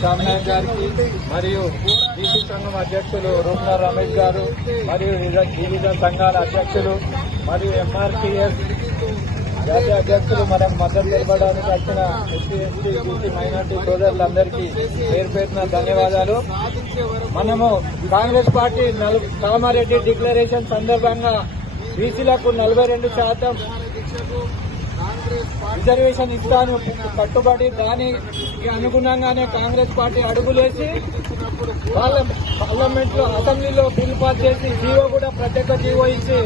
శ్యామనాయక్ గారికి మరియు బీసీ సంఘం అధ్యక్షులు రూపనా రమేష్ గారు మరియు వివిధ సంఘాల అధ్యక్షులు మరియు ఎంఆర్టీఎస్ జాతీయ అధ్యక్షులు మనకు మద్దతు తెలపడానికి వచ్చిన ఎస్సీ ఎస్టీ బీసీ మైనార్టీ సోదరులందరికీ పేరు పేరున ధన్యవాదాలు. మనము కాంగ్రెస్ పార్టీ కామారెడ్డి డిక్లరేషన్ సందర్భంగా బీసీలకు 42% రిజర్వేషన్ ఇస్తాను కట్టుబడి దానికి అనుగుణంగానే కాంగ్రెస్ పార్టీ అడుగులేసి పార్లమెంట్ లో అసెంబ్లీలో బిల్లు పాస్ చేసి జీవో కూడా ప్రత్యేక జీవో ఇచ్చి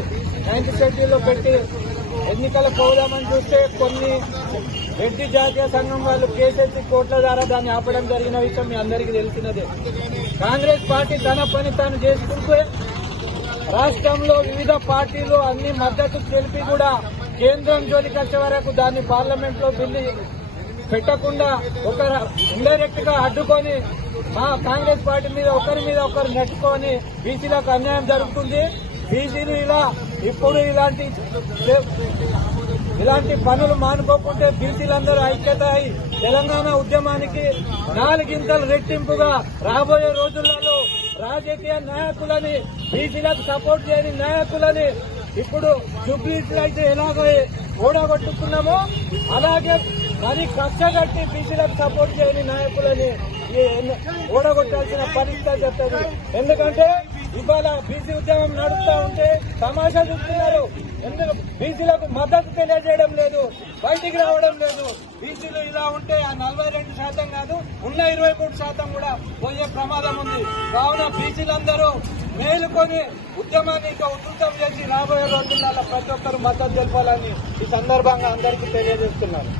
9th షెడ్యూల్లో పెట్టి ఎన్నికల పోదామని చూస్తే కొన్ని రెడ్డి జాతీయ సంఘం వాళ్ళు కేసెత్తి కోట్ల ద్వారా దాన్ని ఆపడం జరిగిన విషయం మీ అందరికీ తెలిసినదే. కాంగ్రెస్ పార్టీ తన పని తాను చేసుకుంటే రాష్ట్రంలో వివిధ పార్టీలు అన్ని మద్దతు తెలిపి కూడా కేంద్రం జోలికి వచ్చే వరకు దాన్ని పార్లమెంట్ లో బిల్లు పెట్టకుండా ఇండైరెక్ట్ గా అడ్డుకొని మా కాంగ్రెస్ పార్టీ మీద ఒకరి మీద ఒకరు నెట్టుకొని బీసీలకు అన్యాయం జరుగుతుంది. బీసీలు ఇప్పుడు ఇలాంటి పనులు మానుకోకుంటే బీసీలందరూ ఐక్యత అయి తెలంగాణ ఉద్యమానికి 4 ఇంతలు రెట్టింపుగా రాబోయే రోజులలో రాజకీయ నాయకులని బీసీలకు సపోర్ట్ చేయని నాయకులని ఇప్పుడు జూబ్లీస్ అయితే ఎలాగో ఓడగొట్టుకున్నామో అలాగే మరి కష్టగట్టి బీసీలకు సపోర్ట్ చేయని నాయకులని ఓడగొట్టాల్సిన పరిస్థితి చెప్తుంది. ఎందుకంటే ఇవాళ బీసీ ఉద్యమం నడుస్తా ఉంటే తమాషా చూస్తున్నారు. ఎందుకు బీసీలకు మద్దతు తెలియజేయడం లేదు, బయటికి రావడం లేదు. బీసీలు ఇలా ఉంటే ఆ 42% కాదు ఉన్న 23% కూడా పోయే ప్రమాదం ఉంది. కావున బీసీలందరూ మేలుకొని ఉద్యమాన్ని ఇంకా ఉధృతం చేసి రాబోయే రోజుల్లో ప్రతి ఒక్కరు మద్దతు తెలపాలని ఈ సందర్భంగా అందరికీ తెలియజేస్తున్నారు.